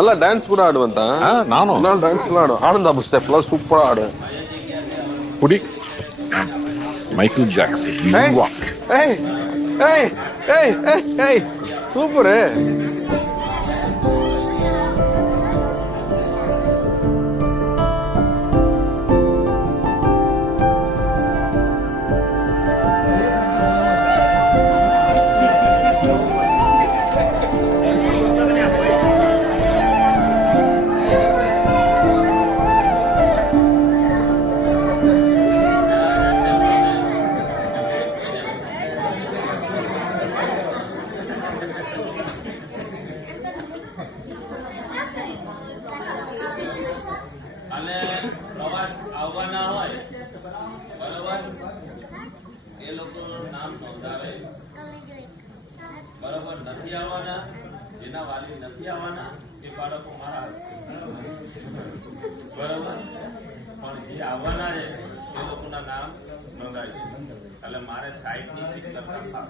ಅಲ್ಲ ಡ್ಯಾನ್ಸ್ ಕೂಡ ಆಡುವಂತ ನಾನು ಡ್ಯಾನ್ಸ್ ಎಲ್ಲ ಆಡು ಆನಂದ ಸ್ಟೆಪ್ ಎಲ್ಲ ಸೂಪರ್ ಆಡು ಕುಡಿ ಮೈಕಲ್ ಜಾಕ್ಸನ್ ವಾಕ್ ಸೂಪರ್ અને પ્રવાસ આવવાના હોય બરોબર એ લોકો નામ નોંધાવે બરોબર નથી આવવાના જેના વાલી નથી આવવાના એ બાળકો મારા બરોબર પણ જે આવવાના છે એ લોકોના નામ નોંધાય છે એટલે મારે સાઈડની સીટ કરતા